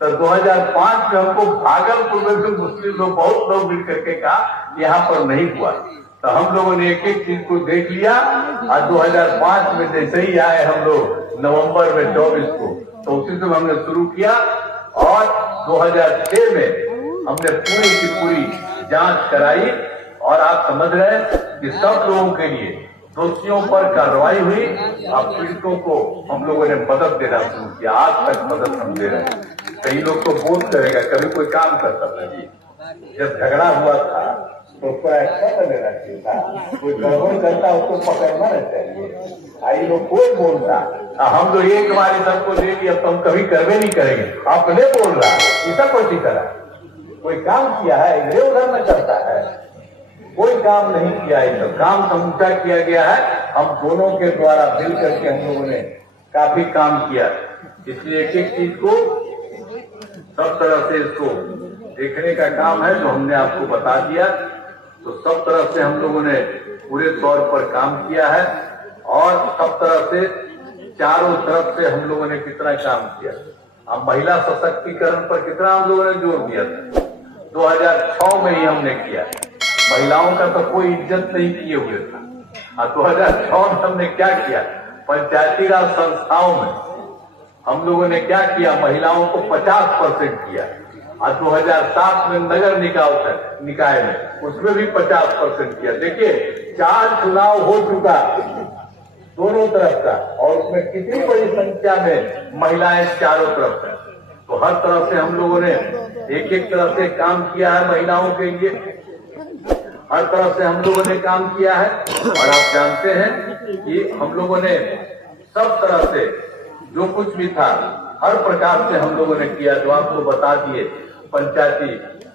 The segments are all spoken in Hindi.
तो 2005 में हमको भागलपुर में भी मुस्लिम लोग बहुत लोग मिल करके कहा यहाँ पर नहीं हुआ। तो हम लोगों ने एक एक चीज को देख लिया और 2005 में जैसे ही आए हम लोग नवंबर में 24 को, तो उसी से हमने शुरू किया और 2006 में हमने पूरी की पूरी जांच कराई और आप समझ रहे हैं कि सब लोगों के लिए दोषियों पर कार्रवाई हुई और पीड़ितों को हम लोगों ने मदद देना शुरू किया। आज तक मदद हम दे रहे हैं। कई लोग तो बोध करेगा, कभी कोई काम करता था जी, जब झगड़ा हुआ था तो उसको एक्शन में लेना चाहिए था, कोई गड़बड़ करता उसको पकड़ना नहीं चाहिए। आई लोग कोई बोलता हम तो एक बार सबको दे दिया तो हम कभी करवे नहीं करेंगे, अपने बोल रहा ऐसा कोई करा, कोई काम किया है इधर उधर में करता है, कोई काम नहीं किया है। तो काम समूचा किया गया है, हम दोनों के द्वारा मिल करके हम लोगों ने काफी काम किया। इसलिए एक एक चीज को सब तरह से इसको देखने का काम है जो हमने आपको बता दिया। तो सब तरह से हम लोगों ने पूरे तौर पर काम किया है और सब तरह से चारों तरफ से हम लोगों ने कितना काम किया। अब महिला सशक्तिकरण पर कितना हम लोगों ने जोर दिया था, 2006 में ही हमने किया। महिलाओं का तो कोई इज्जत नहीं किए हुए था। और 2006 में हमने क्या किया, पंचायती राज संस्थाओं में हम लोगों ने क्या किया, महिलाओं को 50% किया। और 2007 में नगर निकाय में उसमें भी 50% किया। देखिए 4 चुनाव हो चुका दोनों तरफ का और उसमें कितनी बड़ी संख्या में महिलाएं चारों तरफ है। तो हर तरफ से हम लोगों ने एक एक तरह से काम किया है महिलाओं के लिए, हर तरफ से हम लोगों ने काम किया है। और आप जानते हैं कि हम लोगों ने सब तरह से जो कुछ भी था हर प्रकार से हम लोगों ने किया, जो आपको बता दिए। पंचायती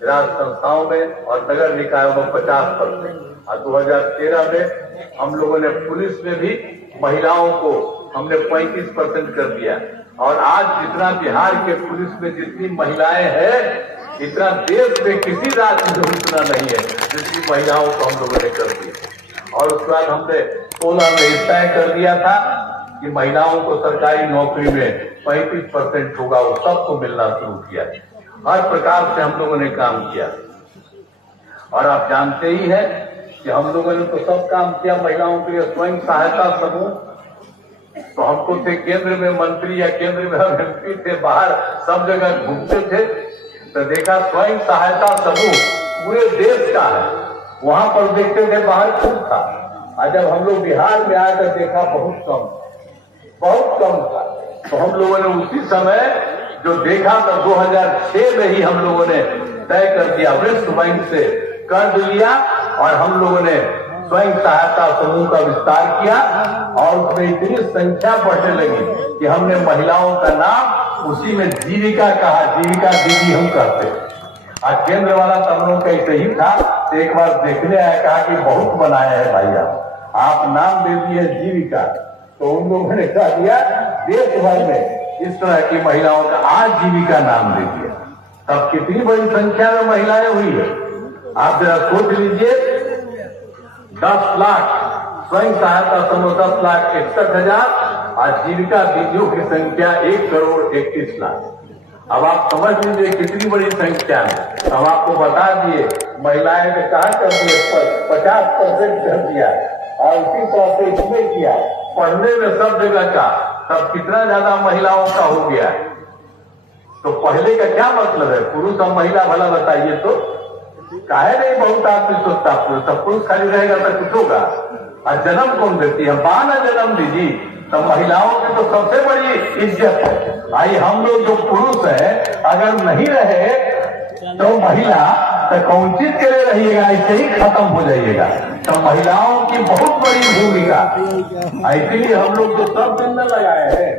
राज संस्थाओं में और नगर निकायों में 50% और 2013 में हम लोगों ने पुलिस में भी महिलाओं को हमने 35% कर दिया। और आज जितना बिहार के पुलिस में जितनी महिलाएं हैं, इतना देश में किसी राज्य में इतना नहीं है जितनी महिलाओं को हम लोगों ने कर दिया। और उसके बाद हमने 16 में तय कर दिया था कि महिलाओं को सरकारी नौकरी में 35% होगा, वो सबको मिलना शुरू किया। हर प्रकार से हम लोगों ने काम किया। और आप जानते ही हैं कि हम लोगों ने तो सब काम किया महिलाओं के लिए। स्वयं सहायता समूह, तो हमको थे केंद्र में मंत्री या केंद्र में मंत्री थे, बाहर सब जगह घूमते थे, तो देखा स्वयं सहायता समूह पूरे देश का है। वहां पर देखते थे बाहर खूब था, और जब हम लोग बिहार में आकर देखा बहुत कम था। तो हम लोगों ने उसी समय जो देखा था 2006 में ही हम लोगों ने तय कर दिया, विश्व बैंक से कर्ज लिया और हम लोगों ने स्वयं सहायता समूह का विस्तार किया। और उसमें इतनी संख्या बढ़ने लगी कि हमने महिलाओं का नाम उसी में जीविका कहा, जीविका दीदी हम कहते हैं। और केंद्र वाला तो हम लोग का ऐसे ही था, तो एक बार देखने आया, कहा कि बहुत बनाया है भाई आप नाम दे दिए जीविका। तो उन लोगों ने कहा दिया देश भर में इस तरह की महिलाओं का आजीविका नाम दे दिया। तब कितनी बड़ी संख्या में महिलाएं हुई है, आप जरा सोच लीजिए। 10 लाख स्वयं सहायता समूह, 10,61,000, आजीविका दीदियों की संख्या 1,31,00,000। अब आप समझ लीजिए कितनी बड़ी संख्या है। हम आपको बता दिए महिलाएं ने कहा कर दिए 50% कर दिया, और उसी तरह से इसमें किया, पढ़ने में सब जगह का, तब कितना ज्यादा महिलाओं का हो गया। तो पहले का क्या मतलब है, पुरुष और महिला भला बताइए तो काहे नहीं बहुत आदमी सोचता पुरुष खाली रहेगा तो कुछ होगा। और जन्म कौन देती है, मां ना जन्म दीजिए। तो महिलाओं की तो सबसे बड़ी इज्जत है। भाई हम लोग जो पुरुष है अगर नहीं रहे तो महिला तो कौन चीज के लिए रहिएगा, ऐसे ही खत्म हो जाइएगा। तो महिलाओं की बहुत बड़ी भूमिका, इसलिए हम लोग तो सब दिन में लगाए हैं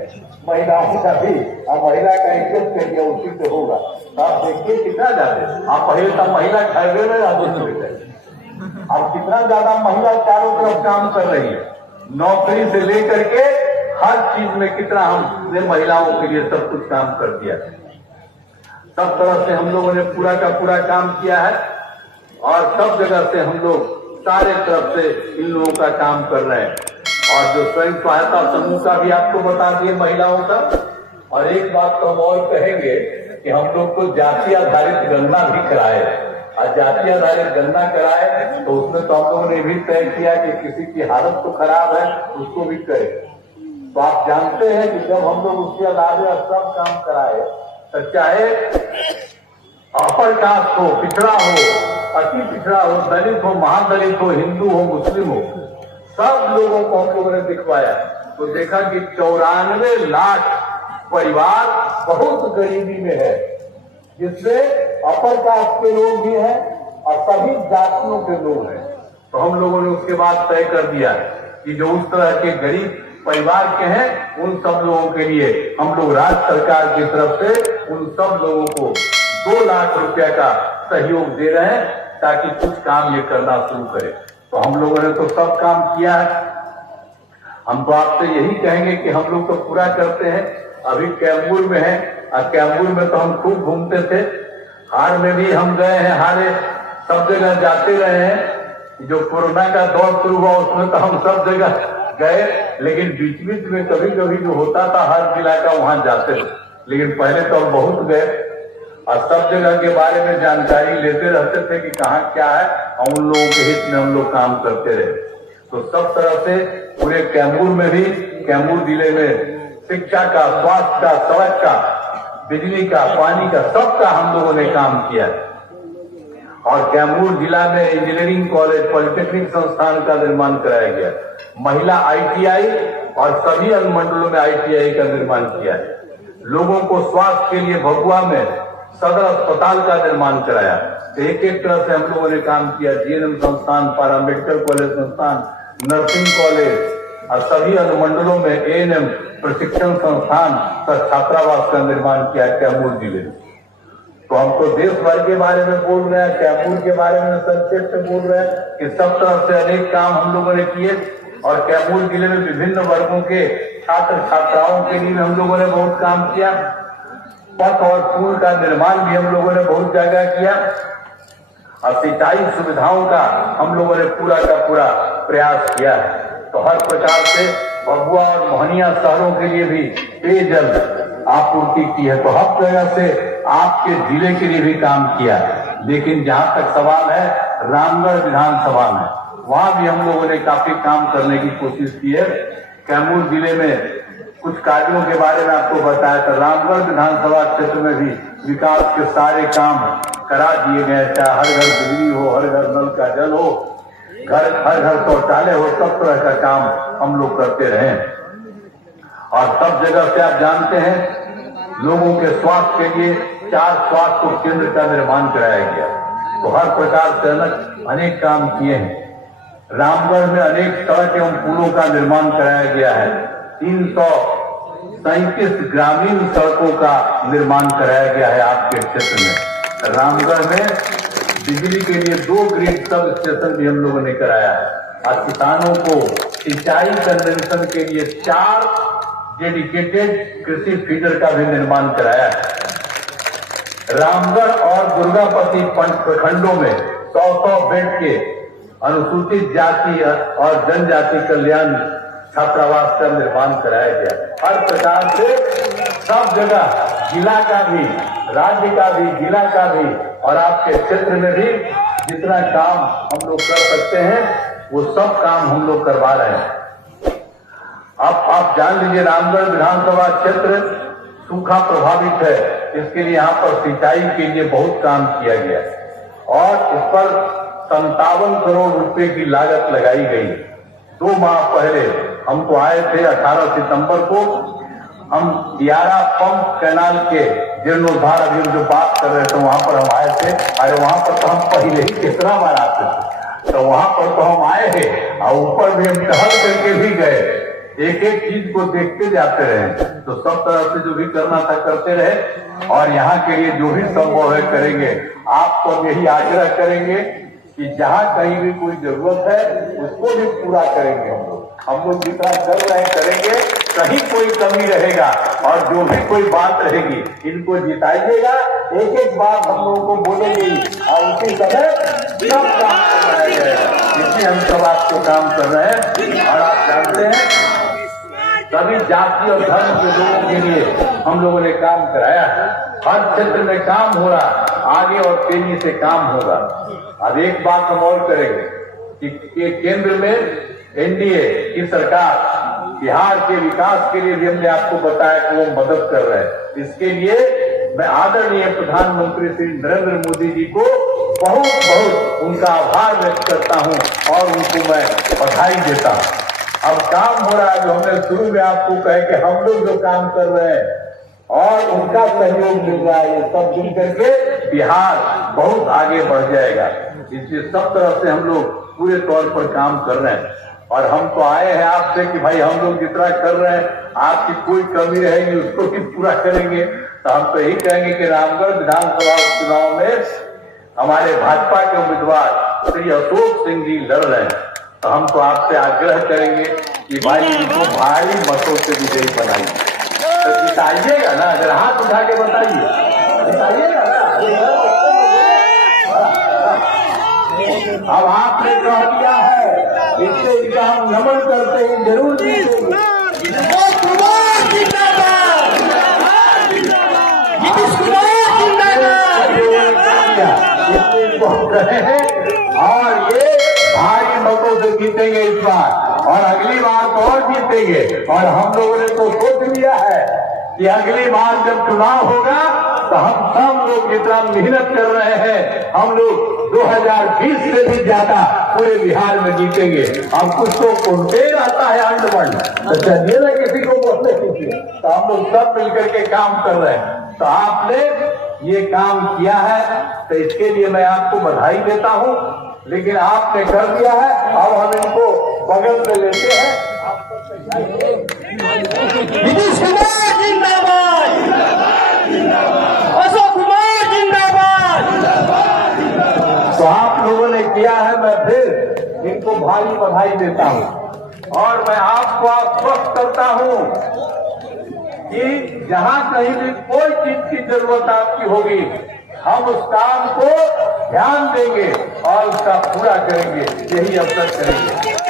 महिलाओं का भी, और महिला का इज्जत के लिए उसी से होगा। आप देखिए कितना ज्यादा, आप पहले तो महिला घर में अब कितना ज्यादा महिला चारों तरफ काम कर रही है, नौकरी से लेकर के हर चीज में कितना हमने महिलाओं के लिए सब कुछ काम कर दिया। सब तरह से हम लोगों ने पूरा का पूरा काम किया है। और सब जगह से हम लोग सारे तरफ से इन लोगों का काम कर रहे हैं। और जो स्वयं सहायता समूह का भी आपको बता दिए महिलाओं का। और एक बात तो हम और कहेंगे कि हम लोग को जाति आधारित गणना भी कराए, और जाति आधारित गणना कराए तो उसमें तो हम लोगों ने भी तय किया कि किसी की हालत तो खराब है उसको भी करें। तो आप जानते हैं कि जब हम लोग उसके अलावा सब काम कराए तो चाहे अपर कास्ट हो, पिछड़ा हो, अति पिछड़ा हो, दलित हो, महादलित हो, हिंदू हो, मुस्लिम हो, सब लोगों को हम लोगों ने दिखवाया तो देखा कि 94 लाख परिवार बहुत गरीबी में है, जिसमें अपर कास्ट के लोग भी हैं और सभी जातियों के लोग हैं। तो हम लोगों ने उसके बाद तय कर दिया कि जो उस तरह के गरीब परिवार के हैं उन सब लोगों के लिए हम लोग राज्य सरकार की तरफ से उन सब लोगों को 2 लाख रुपया का सहयोग दे रहे हैं ताकि कुछ काम ये करना शुरू करे। तो हम लोगों ने तो सब काम किया है। हम तो आपसे यही कहेंगे कि हम लोग तो पूरा करते हैं। अभी कैमूर में है और कैमूर में तो हम खूब घूमते थे, हार में भी हम गए हैं, हारे सब जगह जाते रहे हैं। जो कोरोना का दौर शुरू हुआ उसमें तो हम सब जगह गए, लेकिन बीच बीच में कभी कभी जो होता था हर जिला का वहां जाते थे, लेकिन पहले तो हम बहुत गए और सब जगह के बारे में जानकारी लेते रहते थे कि कहाँ क्या है और उन लोगों के हित में हम लोग काम करते रहे। तो सब तरह से पूरे कैमूर में भी, कैमूर जिले में शिक्षा का, स्वास्थ्य का, सड़क का, बिजली का, पानी का, सबका हम लोगों ने काम किया। और कैमूर जिला में इंजीनियरिंग कॉलेज, पॉलिटेक्निक संस्थान का निर्माण कराया गया, महिला ITI और सभी अनुमंडलों में ITI का निर्माण किया है। लोगों को स्वास्थ्य के लिए भभुआ में सदर अस्पताल का निर्माण कराया। एक एक तरह से हम लोगों ने काम किया। GNM संस्थान, पारामेडिकल कॉलेज संस्थान, नर्सिंग कॉलेज और सभी अनुमंडलों में ANM प्रशिक्षण संस्थान तथा छात्रावास का निर्माण किया कैमूर जिले में। तो हमको देश भर के बारे में बोल रहे हैं, कैमूर के बारे में संक्षेप में बोल रहे हैं कि सब तरफ से अनेक काम हम लोगों ने किए। और कैमूर जिले में विभिन्न वर्गों के छात्र छात्राओं के लिए हम लोगों ने बहुत काम किया। पथ और पुल का निर्माण भी हम लोगों ने बहुत जगह किया और सिंचाई सुविधाओं का हम लोगों ने पूरा का पूरा प्रयास किया है। तो हर प्रकार से भभुआ और मोहनिया शहरों के लिए भी पेयजल आपूर्ति की है। तो हर जगह से आपके जिले के लिए भी काम किया है। लेकिन जहां तक सवाल है रामगढ़ विधानसभा में, वहां भी हम लोगों ने काफी काम करने की कोशिश की है। कैमूर जिले में कुछ कार्यों के बारे में आपको बताया था। रामगढ़ विधानसभा क्षेत्र में भी विकास के सारे काम करा दिए गए, चाहे हर घर बिजली हो, हर घर नल का जल हो, हर घर शौचालय हो, सब तरह का काम हम लोग करते रहे। और सब जगह से आप जानते हैं लोगों के स्वास्थ्य के लिए 4 स्वास्थ्य केंद्र का निर्माण कराया गया। तो हर प्रकार से अनेक काम किए हैं। रामगढ़ में अनेक सड़क एवं पुलों का निर्माण कराया गया है। 337 ग्रामीण सड़कों का निर्माण कराया गया है आपके क्षेत्र में। रामगढ़ में बिजली के लिए 2 ग्रिड सब स्टेशन भी हम लोगों ने कराया है। और किसानों को सिंचाई कंजम्पशन के लिए 4 डेडिकेटेड कृषि फीडर का भी निर्माण कराया है। रामगढ़ और दुर्गापति प्रखंडों में 100 बेड के अनुसूचित जाति और जनजाति कल्याण छात्रावास का निर्माण कराया गया। हर प्रकार से सब जगह, जिला का भी, राज्य का भी, जिला का भी और आपके क्षेत्र में भी जितना काम हम लोग कर सकते हैं वो सब काम हम लोग करवा रहे हैं। अब आप जान लीजिए रामगढ़ विधानसभा क्षेत्र सूखा प्रभावित है, इसके लिए यहाँ पर सिंचाई के लिए बहुत काम किया गया और इस पर 57 करोड़ रुपए की लागत लगाई गई। 2 माह पहले हम तो आए थे 18 सितंबर को, हम दियारा पंप कैनाल के जीर्णोद्धार अभी जो बात कर रहे थे वहां पर हम आए थे। अरे वहां पर तो हम पहले ही कितना बार आते थे, तो वहां पर तो हम आए थे और ऊपर भी हम टहल करके भी गए, एक एक चीज को देखते जाते रहे। तो सब तरह से जो भी करना था करते रहे और यहाँ के लिए जो भी संभव है करेंगे। आप तो यही आग्रह करेंगे कि जहाँ कहीं भी कोई जरूरत है उसको भी पूरा करेंगे। हम लोग जितना कर रहे हैं करेंगे, कहीं कोई कमी रहेगा और जो भी कोई बात रहेगी इनको जिताइएगा। एक एक बात हम लोगों को बोलेंगे और उसी समय सब काम कराया जाएगा। इसलिए हम सब आपको काम कर रहे हैं। और आप जानते हैं सभी जाति और धर्म के लोगों के लिए हम लोगों ने काम कराया है। हर क्षेत्र में काम हो रहा, आगे और तेजी से काम होगा। अब एक बात हम और करेंगे कि केंद्र में एनडीए की सरकार बिहार के विकास के लिए भी हमने आपको बताया कि वो मदद कर रहे हैं। इसके लिए मैं आदरणीय प्रधानमंत्री श्री नरेंद्र मोदी जी को बहुत बहुत उनका आभार व्यक्त करता हूं और उनको मैं बधाई देता हूं। अब काम हो रहा है, जो हमने शुरू में आपको कहे कि हम लोग जो काम कर रहे हैं और उनका सहयोग मिल रहा है, ये सब मिल करके बिहार बहुत आगे बढ़ जाएगा। इसलिए सब तरह से हम लोग पूरे तौर पर काम कर रहे हैं और हम तो आए हैं आपसे कि भाई हम लोग जितना कर रहे हैं, आपकी कोई कमी रहेगी उसको भी पूरा करेंगे। तो हम तो यही कहेंगे कि रामगढ़ विधानसभा चुनाव में हमारे भाजपा के उम्मीदवार श्री अशोक सिंह जी लड़ रहे हैं, तो हम तो आपसे आग्रह करेंगे कि भाई इनको भारी मतों से विजयी बनाइए। तो जिताइएगा ना, अगर हाथ उठा के बताइए, जिताइएगा ना। अब आपने कह दिया है, इससे इनका हम नमन करते हैं, जरूर जीतेंगे। रहे हैं और ये भारी मतों से जीतेंगे इस बार, और अगली बार तो और जीतेंगे। और हम लोगों ने तो सोच लिया है कि अगली बार जब चुनाव होगा तो हम सब लोग जितना मेहनत कर रहे हैं, हम लोग 2020 से भी ज्यादा पूरे बिहार में जीतेंगे। अब कुछ तो कॉन्टेन आता है अंडमान, तो चलिए ना किसी को बोलने कीजिए, तो हम लोग सब मिलकर के काम कर रहे हैं। तो आपने ये काम किया है, तो इसके लिए मैं आपको बधाई देता हूं। लेकिन आपने कर दिया है, अब हम इनको बगल में लेते हैं। नीतीश कुमार जिंदाबाद, अशोक कुमार जिंदाबाद। तो आप लोगों ने किया है, मैं फिर इनको भारी बधाई देता हूं और मैं आपको आश्वस्त करता हूं कि जहां कहीं भी कोई चीज की जरूरत आपकी होगी, हम उस काम को ध्यान देंगे और उसका पूरा करेंगे, यही अवसर करेंगे।